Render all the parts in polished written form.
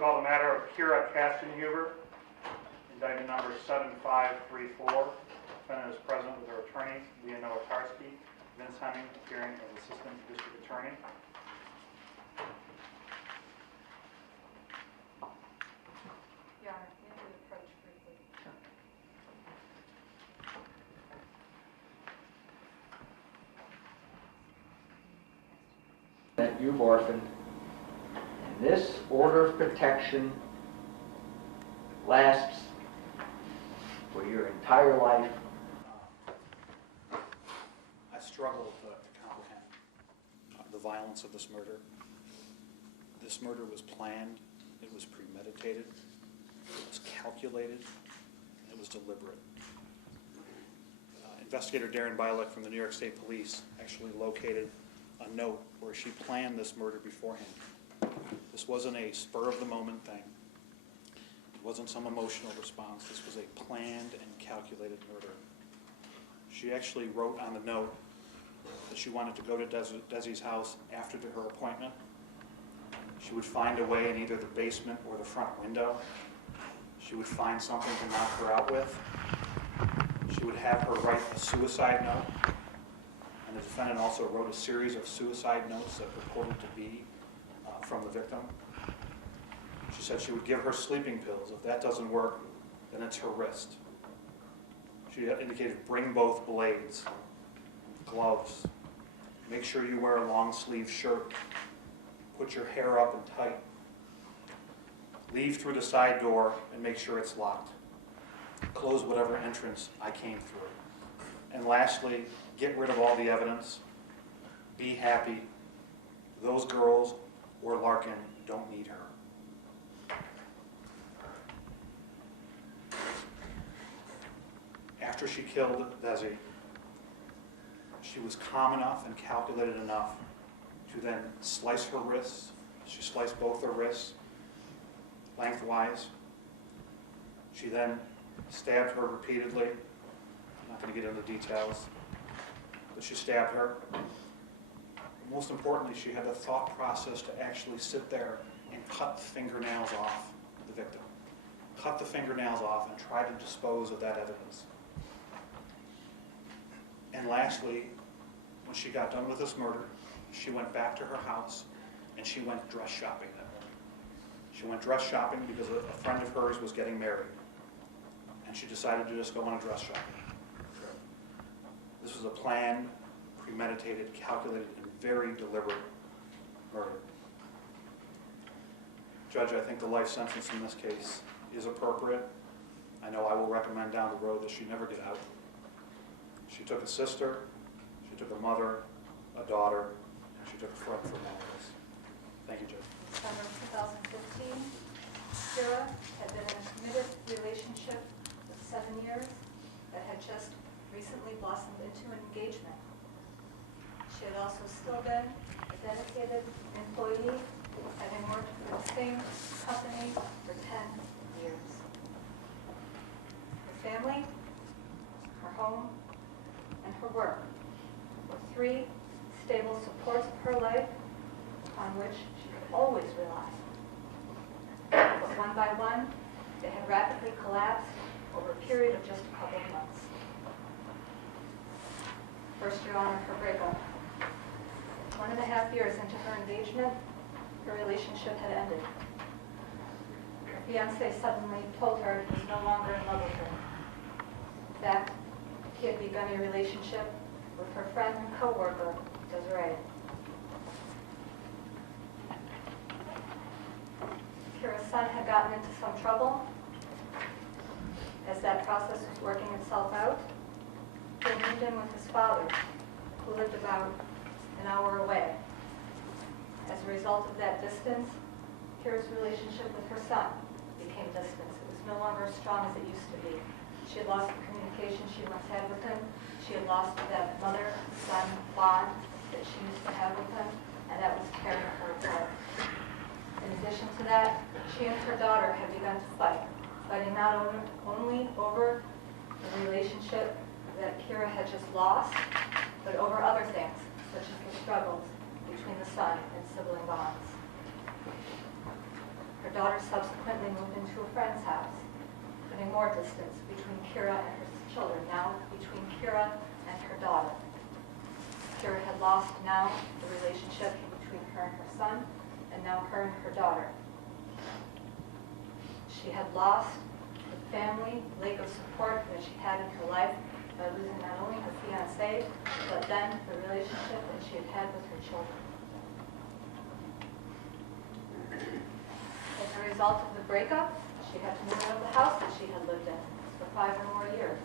call the matter of Kastenhuber, indictment number 7534. Defendant is present with her attorney, Vincent Hemming, appearing as Assistant District Attorney. Your Honor, may we approach briefly? That you've orphaned, and this order of protection lasts for your entire life. I struggle to comprehend the violence of this murder. This murder was planned, it was premeditated, it was calculated, and it was deliberate. Investigator Darren Bilek from the New York State Police actually located a note where she planned this murder beforehand. This wasn't a spur-of-the-moment thing. It wasn't some emotional response. This was a planned and calculated murder. She actually wrote on the note that she wanted to go to Desi's house after her appointment. She would find a way in either the basement or the front window. She would find something to knock her out with. She would have her write a suicide note. And the defendant also wrote a series of suicide notes that purported to be from the victim. She said she would give her sleeping pills. If that doesn't work, then it's her wrist. She indicated bring both blades, gloves. Make sure you wear a long sleeve shirt. Put your hair up and tight. Leave through the side door and make sure it's locked. Close whatever entrance I came through. And lastly, get rid of all the evidence. Be happy. Those girls or Larkin don't need her. After she killed Desi, she was calm enough and calculated enough to then slice her wrists. She sliced both her wrists lengthwise. She then stabbed her repeatedly. I'm not going to get into details, but she stabbed her. Most importantly, she had the thought process to actually sit there and cut the fingernails off the victim. Cut the fingernails off and try to dispose of that evidence. And lastly, when she got done with this murder, she went back to her house and she went dress shopping that morning. She went dress shopping because a friend of hers was getting married. And she decided to just go on a dress shopping trip. This was a planned, premeditated, calculated, and very deliberate murder. Judge, I think the life sentence in this case is appropriate. I know I will recommend down the road that she never get out. She took a sister, she took a mother, a daughter, and she took a friend from all of us. Thank you, Judge. Summer 2015, Kira had been in a committed relationship for 7 years that had just recently blossomed into an engagement. She had also still been a dedicated employee, having worked for the same company for 10 years. Her family, her home, and her work were 3 stable supports of her life on which she could always rely. But one by one, they had rapidly collapsed over a period of just a couple of months. First, Your Honor, her breakup. 1.5 years into her engagement, her relationship had ended. Her fiancé suddenly told her he was no longer in love with her. In fact, he had begun a relationship with her friend and co-worker, Desiree. Kira's son had gotten into some trouble. As that process was working itself out, he moved in with his father, who lived about an hour away. As a result of that distance, Kira's relationship with her son became distant. It was no longer as strong as it used to be. She had lost the communication she once had with him. She had lost that mother-son bond that she used to have with him, and that was tearing her apart. In addition to that, she and her daughter had begun to fight, fighting not only over the relationship that Kira had just lost, but over other things, such as the struggles between the son and sibling bonds. Her her daughter subsequently moved into a friend's house, putting more distance between Kira and her children, now between Kira and her daughter. Kira had lost now the relationship between her and her son, and now her and her daughter. She had lost the family lake of support that she had in her life by losing not only her fiancé, but then the relationship that she had had with her children. As a result of the breakup, she had to move out of the house that she had lived in for 5 or more years.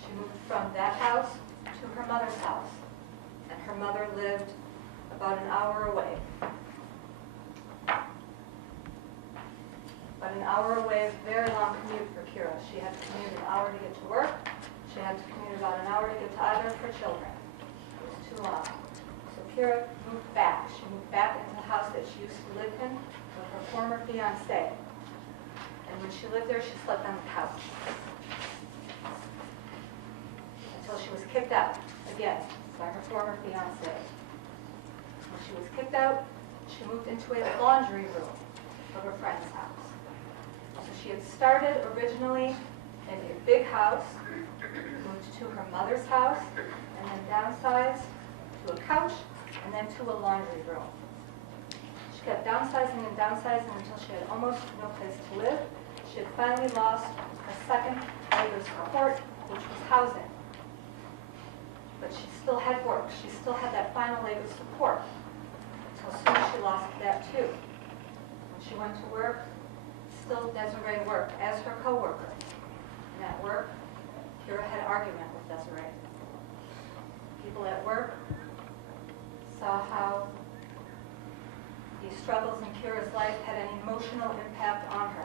She moved from that house to her mother's house, and her mother lived about an hour away. But an hour away is a very long commute for Kira. She had to commute an hour to get to work. She had to commute about an hour to get to either of her children. It was too long. So Kira moved back. She moved back into the house that she used to live in with her former fiancé. And when she lived there, she slept on the couch. Until she was kicked out, again, by her former fiancé. When she was kicked out, she moved into a laundry room of her friend's house. So she had started originally in a big house, moved to her mother's house, and then downsized to a couch, and then to a laundry room. She kept downsizing and downsizing until she had almost no place to live. She had finally lost her second leg of support, which was housing. But she still had work. She still had that final leg of support, until soon she lost that too. When she went to work, still Desiree worked as her co-worker. And at work, Kira had an argument with Desiree. People at work saw how these struggles in Kira's life had an emotional impact on her.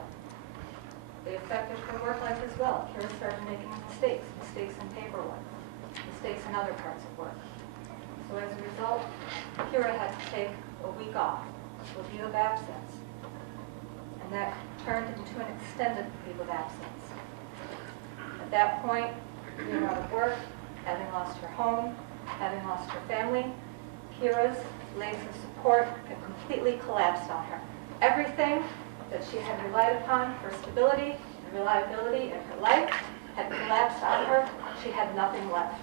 They affected her work life as well. Kira started making mistakes in paperwork, mistakes in other parts of work. So as a result, Kira had to take a week off, a leave of absence. And that turned into an extended leave of absence. At that point, being out of work, having lost her home, having lost her family, Kira's legs of support had completely collapsed on her. Everything that she had relied upon for stability and reliability in her life had collapsed on her. She had nothing left.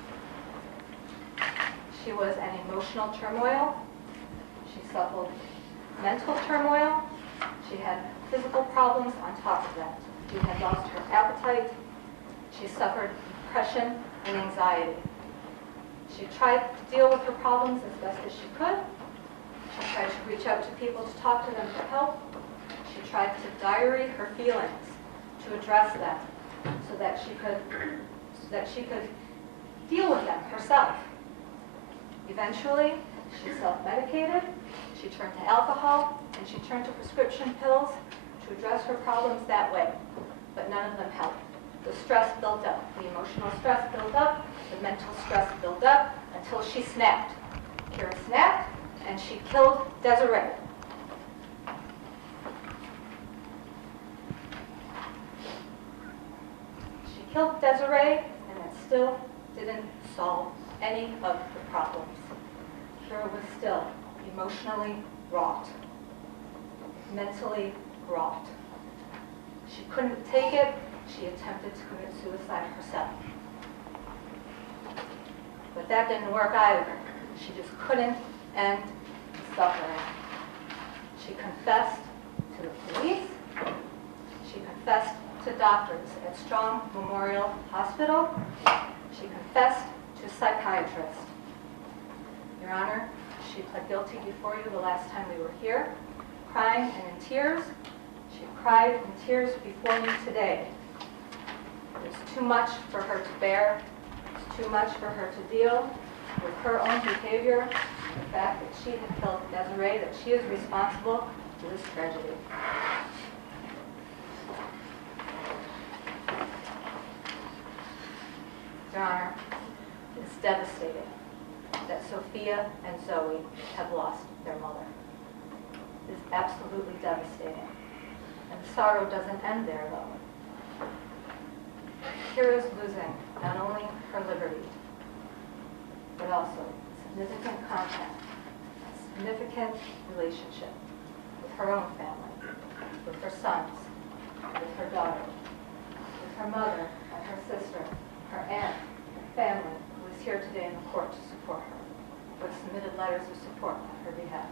She was in emotional turmoil. She suffered mental turmoil. She had physical problems on top of that. She had lost her appetite. She suffered depression and anxiety. She tried to deal with her problems as best as she could. She tried to reach out to people to talk to them for help. She tried to diary her feelings, to address them, so that she could deal with them herself. Eventually, she self-medicated. She turned to alcohol, and she turned to prescription pills to address her problems that way. But none of them helped. The stress built up. The emotional stress built up. The mental stress built up until she snapped. Kira snapped, and she killed Desiree. She killed Desiree, and it still didn't solve any of the problems. Kira was still emotionally wrought, mentally wrought. She couldn't take it. She attempted to commit suicide herself. But that didn't work either. She just couldn't end the suffering. She confessed to the police. She confessed to doctors at Strong Memorial Hospital. She confessed to a psychiatrist. Your Honor, she pled guilty before you the last time we were here, crying and in tears. She cried in tears before you today. It's too much for her to bear. It's too much for her to deal with her own behavior and the fact that she had killed Desiree, that she is responsible for this tragedy. Your Honor, it's devastating that Sophia and Zoe have lost their mother. It is absolutely devastating. And the sorrow doesn't end there, though. Kira is losing not only her liberty, but also significant contact, a significant relationship with her own family, with her sons, with her daughter, with her mother and her sister, her aunt, and family, who is here today in the court to support her, who have submitted letters of support on her behalf.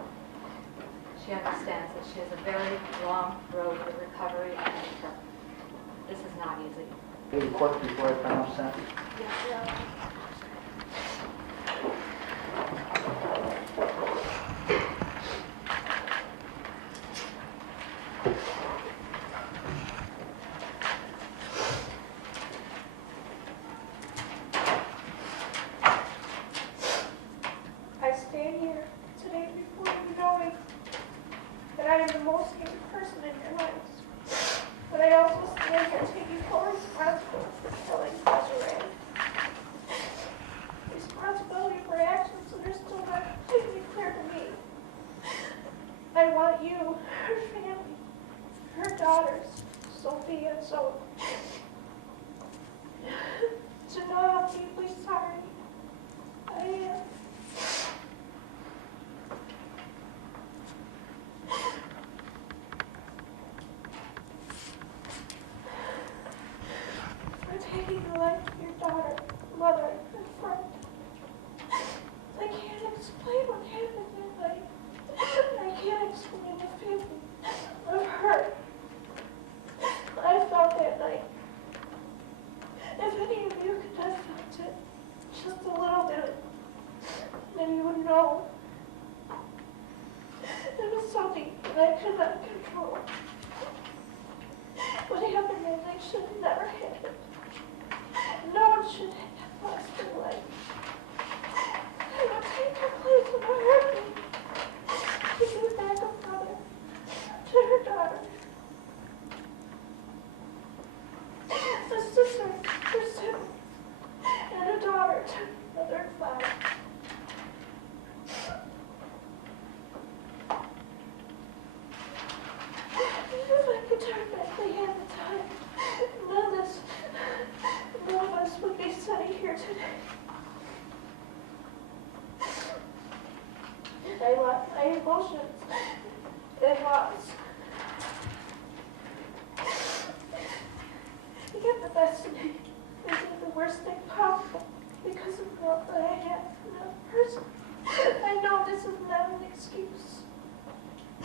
She understands that she has a very long road to recovery ahead of her. This is not easy. Any report before I final sentence? I stand here today before you knowing that I am the most hated person in your lives. But I also stand here taking full responsibility for killing Desiree. Responsibility for actions that are still not completely clear to me. I want you, her family, her daughters, Sophia and Zoe, to know how deeply sorry I am. For taking the life of your daughter, mother, and friend. I can't explain what happened that night. I can't explain the feeling of hurt I felt that night. If any of you could have felt it, just a little bit, then you would know. It was something that I could not control. What happened that night should have never happened. No one should have lost their life. I would take her place and hurt me. To give back a mother to her daughter. A sister to her sibling. And a daughter to mother and father. If I could turn back the hand of time, none of us would be sitting here today. I lost my emotions and lost. To get the best of me isn't the worst thing possible because of the love that I had for another person. I know this is not an excuse. I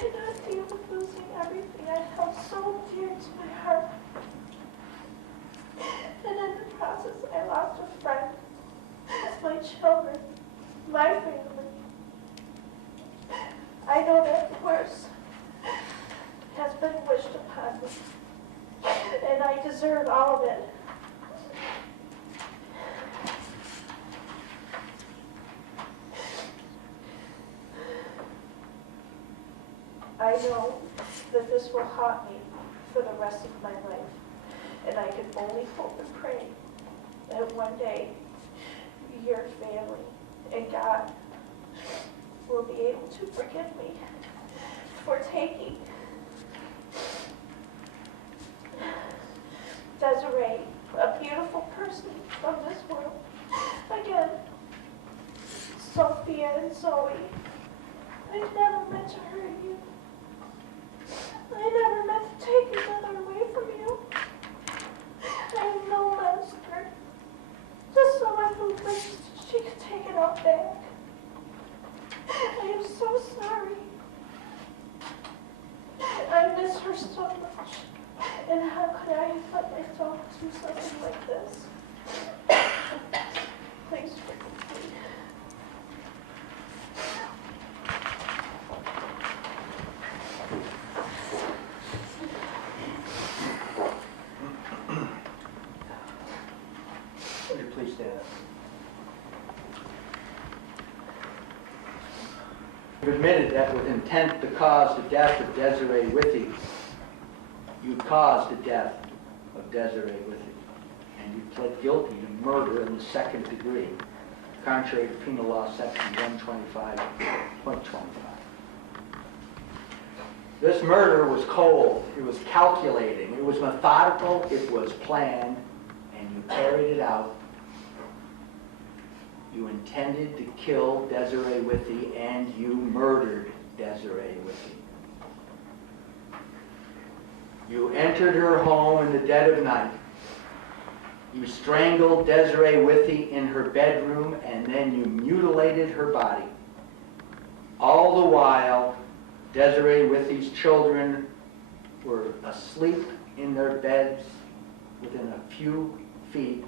could not deal with losing everything I held so dear to my heart. And in the process, I lost a friend, my children, my family. I know that the worst has been wished upon me, and I deserve all of it. I know that this will haunt me for the rest of my life, and I can only hope and pray that one day your family and God will be able to forgive me for taking Desiree, a beautiful person from this world. Again, Sophia and Zoe, I never meant to hurt you. I never meant to take each other away from you. I am no monster. Just someone who wishes she could take it all back. I am so sorry. I miss her so much. And how could I have let myself do something like this? Please forgive me. Would you please stand up? You've admitted that with intent to cause the death of Desiree Withey, you caused the death of Desiree Withey, and you pled guilty to murder in the second degree, contrary to Penal Law Section 125.25. This murder was cold, it was calculating, it was methodical, it was planned, and you carried it out. You intended to kill Desiree Withey, and you murdered Desiree Withey. You entered her home in the dead of night. You strangled Desiree Withey in her bedroom, and then you mutilated her body. All the while, Desiree Withey's children were asleep in their beds within a few feet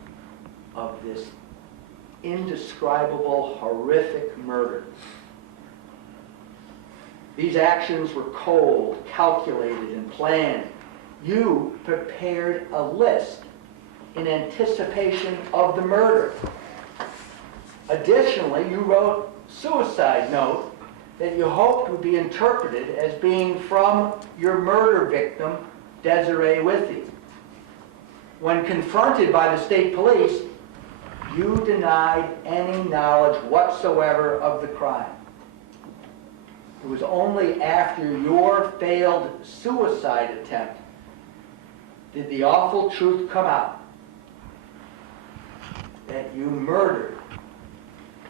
of this indescribable, horrific murder. These actions were cold, calculated, and planned. You prepared a list in anticipation of the murder. Additionally, you wrote a suicide note that you hoped would be interpreted as being from your murder victim, Desiree Withey. When confronted by the state police, you denied any knowledge whatsoever of the crime. It was only after your failed suicide attempt did the awful truth come out that you murdered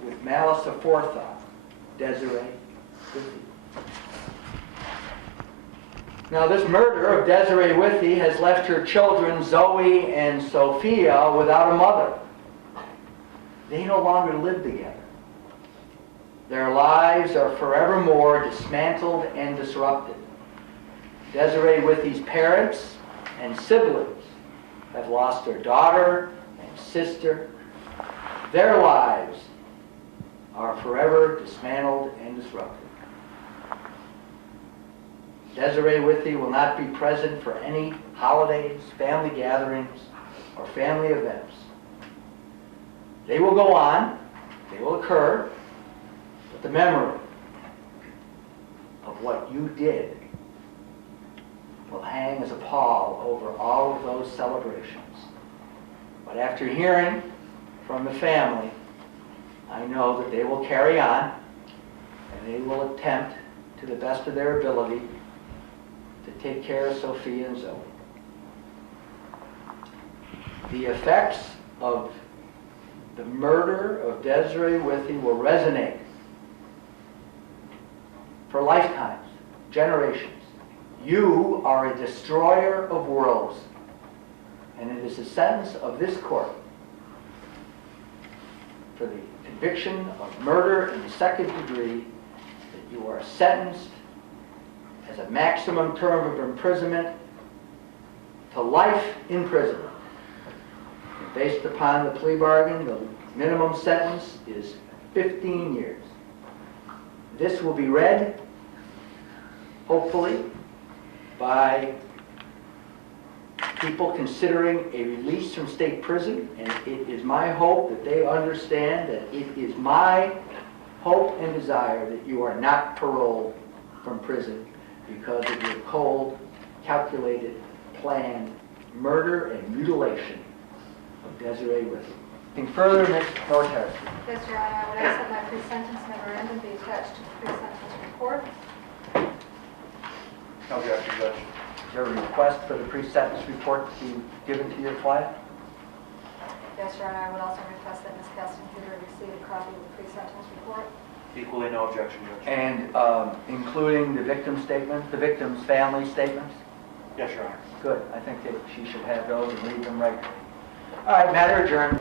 with malice aforethought Desiree Withey. Now, this murder of Desiree Withey has left her children, Zoe and Sophia, without a mother. They no longer live together. Their lives are forevermore dismantled and disrupted. Desiree Withey's parents and siblings have lost their daughter and sister. Their lives are forever dismantled and disrupted. Desiree Withey will not be present for any holidays, family gatherings, or family events. They will go on, they will occur, but the memory of what you did will hang as a pall over all of those celebrations. But after hearing from the family, I know that they will carry on and they will attempt to the best of their ability to take care of Sophia and Zoe. The effects of the murder of Desiree Withey will resonate for lifetimes, generations. You are a destroyer of worlds, and it is the sentence of this court for the conviction of murder in the second degree that you are sentenced as a maximum term of imprisonment to life in prison. And based upon the plea bargain, the minimum sentence is 15 years. This will be read, hopefully, by people considering a release from state prison, and it is my hope that they understand that it is my hope and desire that you are not paroled from prison because of your cold, calculated, planned murder and mutilation of Desiree Withey. Anything further, Ms. North-Harris? Yes, Your Honor, I would ask that my pre-sentence memorandum be attached to the pre-sentence report. No objection, Judge. Is there a request for the pre-sentence report to be given to your client? Yes, Your Honor, I would also request that Ms. Kastenhuber receive a copy of the pre-sentence report. Equally no objection, Judge. And including the victim's statement, the victim's family statements? Yes, Your Honor. Good. I think that she should have those and read them regularly. All right, matter adjourned.